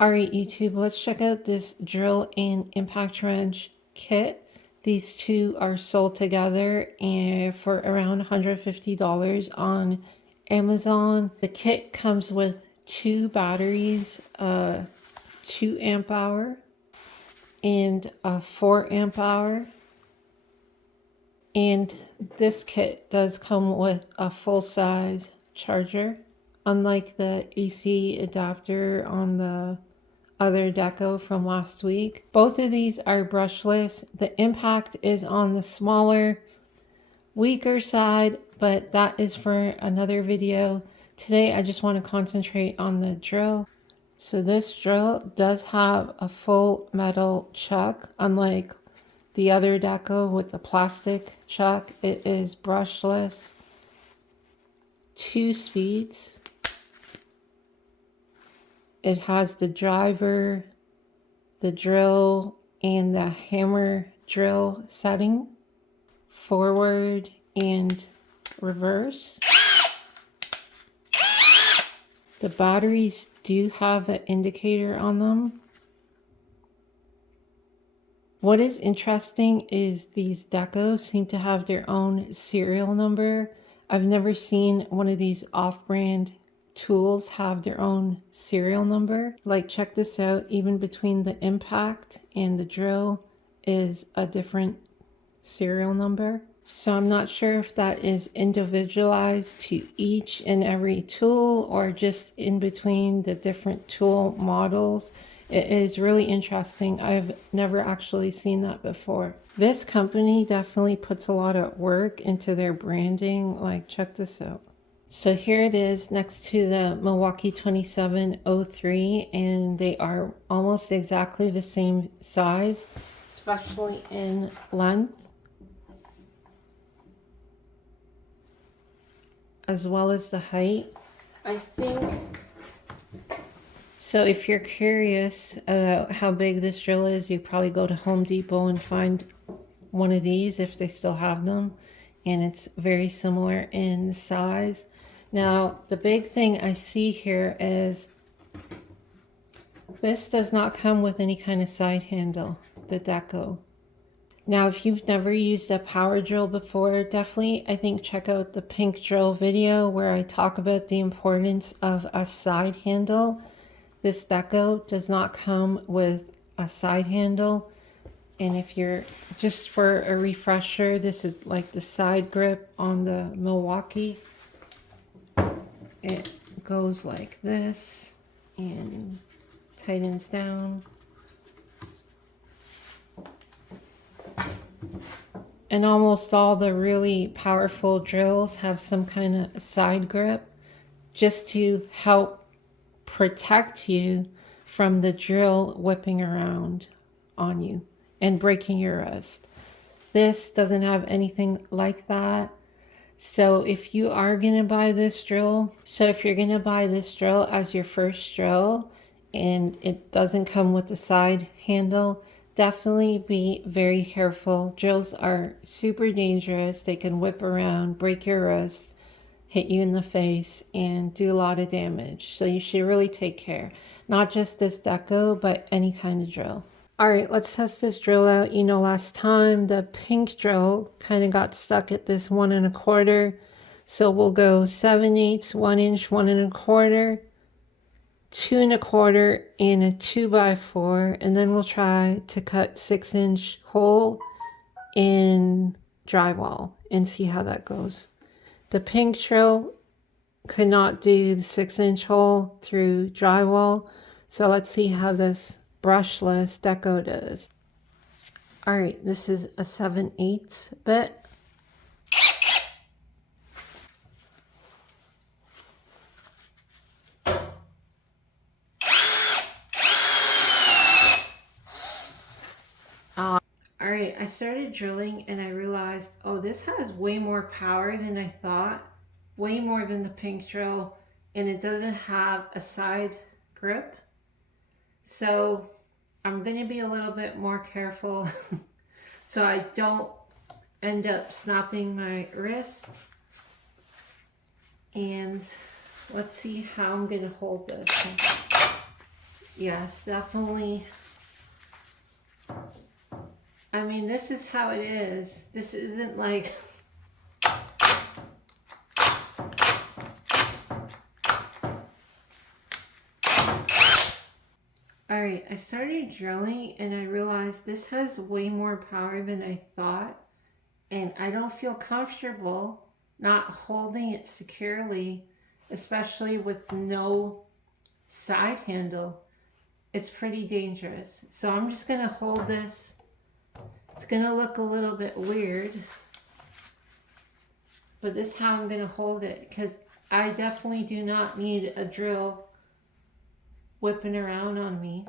Alright YouTube, let's check out this drill and impact wrench kit. These two are sold together and for around $150 on Amazon. The kit comes with two batteries, 2 amp hour and a 4 amp hour. And this kit does come with a full-size charger, unlike the AC adapter on the other Deko from last week. Both of these are brushless. The impact is on the smaller, weaker side, but that is for another video. Today I just want to concentrate on the drill. So this drill does have a full metal chuck, unlike the other Deko with the plastic chuck. It is brushless, 2 speeds. It has the driver, the drill, and the hammer drill setting, forward and reverse. The batteries do have an indicator on them. What is interesting is these Dekos seem to have their own serial number. I've never seen one of these off-brand tools have their own serial number. Like, check this out, even between the impact and the drill is a different serial number. So I'm not sure if that is individualized to each and every tool or just in between the different tool models. It is really interesting. I've never actually seen that before. This company definitely puts a lot of work into their branding. Like, check this out. So here it is next to the Milwaukee 2703, and they are almost exactly the same size, especially in length, as well as the height. I think, so if you're curious about how big this drill is, you probably go to Home Depot and find one of these if they still have them, and it's very similar in size. Now, the big thing I see here is this does not come with any kind of side handle, the Deko. Now, if you've never used a power drill before, definitely, I think, check out the pink drill video where I talk about the importance of a side handle. This Deko does not come with a side handle. And if you're, just for a refresher, this is like the side grip on the Milwaukee. It goes like this and tightens down. And almost all the really powerful drills have some kind of side grip just to help protect you from the drill whipping around on you and breaking your wrist. This doesn't have anything like that. So if you are going to buy this drill, if you're going to buy this drill as your first drill and it doesn't come with the side handle, definitely be very careful. Drills are super dangerous. They can whip around, break your wrist, hit you in the face, and do a lot of damage. So you should really take care. Not just this Deko, but any kind of drill. All right, let's test this drill out. You know, last time the pink drill kind of got stuck at this 1 1/4. So we'll go 7/8, 1 inch, 1 1/4, 2 1/4, and a 2x4. And then we'll try to cut 6-inch hole in drywall and see how that goes. The pink drill could not do the 6-inch hole through drywall. So let's see how this brushless Deko does. All right, this is a 7/8 bit. All right, I started drilling and I realized, oh, this has way more power than I thought, way more than the pink drill, and it doesn't have a side grip. So I'm going to be a little bit more careful so I don't end up snapping my wrist. And let's see how I'm going to hold this. Yes, definitely. I mean, this is how it is. This isn't like... All right, I started drilling and I realized this has way more power than I thought. And I don't feel comfortable not holding it securely, especially with no side handle. It's pretty dangerous. So I'm just gonna hold this. It's gonna look a little bit weird, but this is how I'm gonna hold it, because I definitely do not need a drill whipping around on me.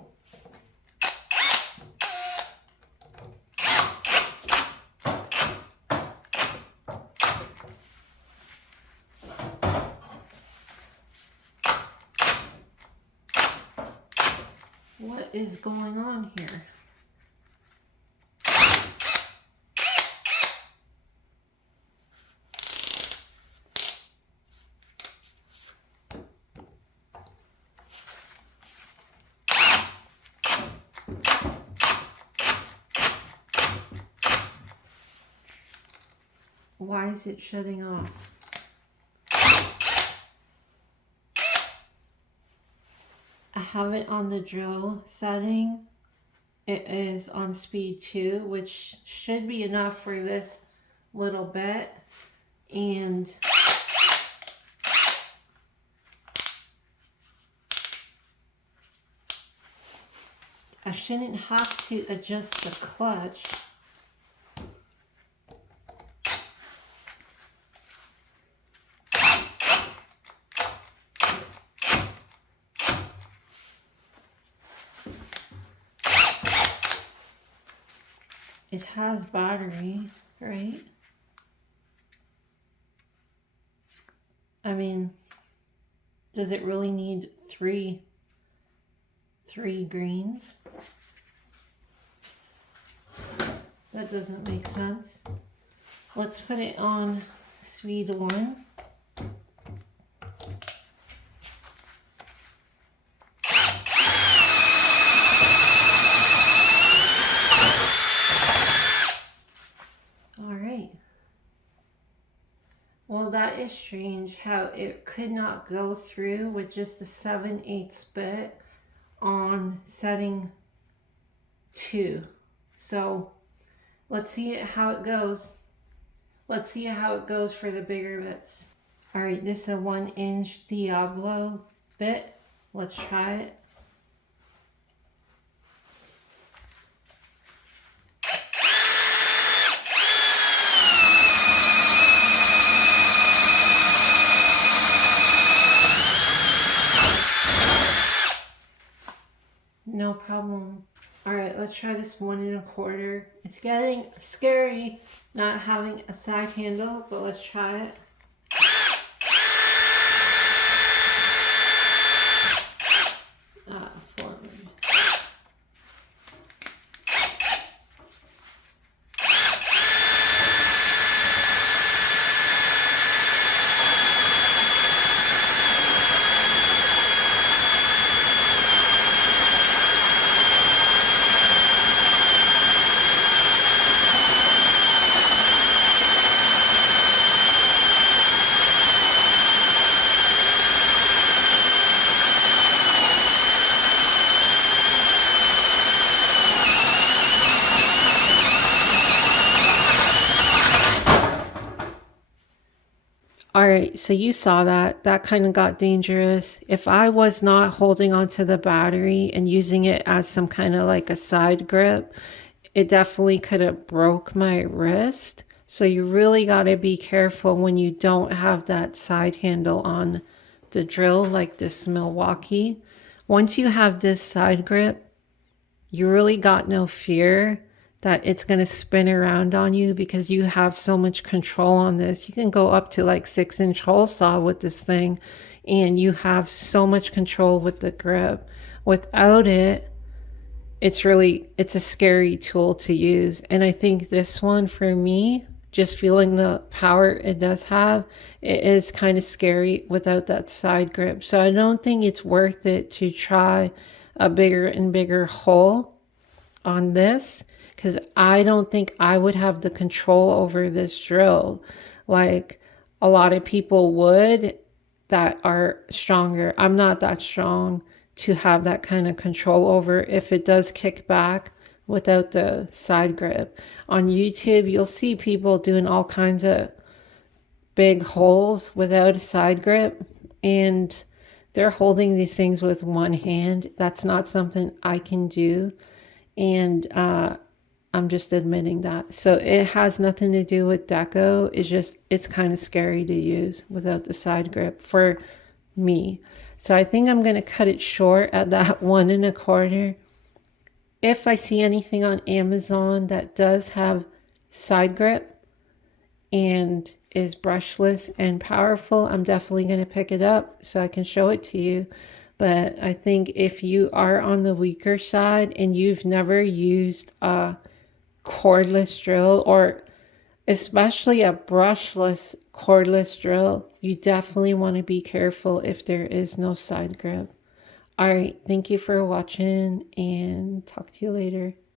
What is going on here? Why is it shutting off? I have it on the drill setting. It is on speed 2, which should be enough for this little bit. And I shouldn't have to adjust the clutch. It has battery, right? I mean, does it really need three greens? That doesn't make sense. Let's put it on speed 1. Well, that is strange how it could not go through with just the 7/8 bit on setting 2. So let's see how it goes. Let's see how it goes for the bigger bits. All right, this is a 1-inch Diablo bit. Let's try it. No problem. All right, let's try this 1 1/4. It's getting scary not having a side handle, but let's try it. Forward. All right, so you saw that. That kind of got dangerous. If I was not holding onto the battery and using it as some kind of like a side grip, it definitely could have broke my wrist. So you really got to be careful when you don't have that side handle on the drill like this Milwaukee. Once you have this side grip, you really got no fear that it's going to spin around on you because you have so much control on this. You can go up to like 6-inch hole saw with this thing and you have so much control with the grip. Without it, it's a scary tool to use. And I think this one for me, just feeling the power it does have, it is kind of scary without that side grip. So I don't think it's worth it to try a bigger and bigger hole on this, because I don't think I would have the control over this drill like a lot of people would that are stronger. I'm not that strong to have that kind of control over if it does kick back without the side grip. On YouTube, you'll see people doing all kinds of big holes without a side grip, and they're holding these things with one hand. That's not something I can do, and I'm just admitting that. So it has nothing to do with Deko. It's kind of scary to use without the side grip for me. So I think I'm going to cut it short at that 1.25. If I see anything on Amazon that does have side grip and is brushless and powerful, I'm definitely going to pick it up so I can show it to you. But I think if you are on the weaker side and you've never used a cordless drill, or especially a brushless cordless drill, you definitely want to be careful if there is no side grip. All right, thank you for watching and talk to you later.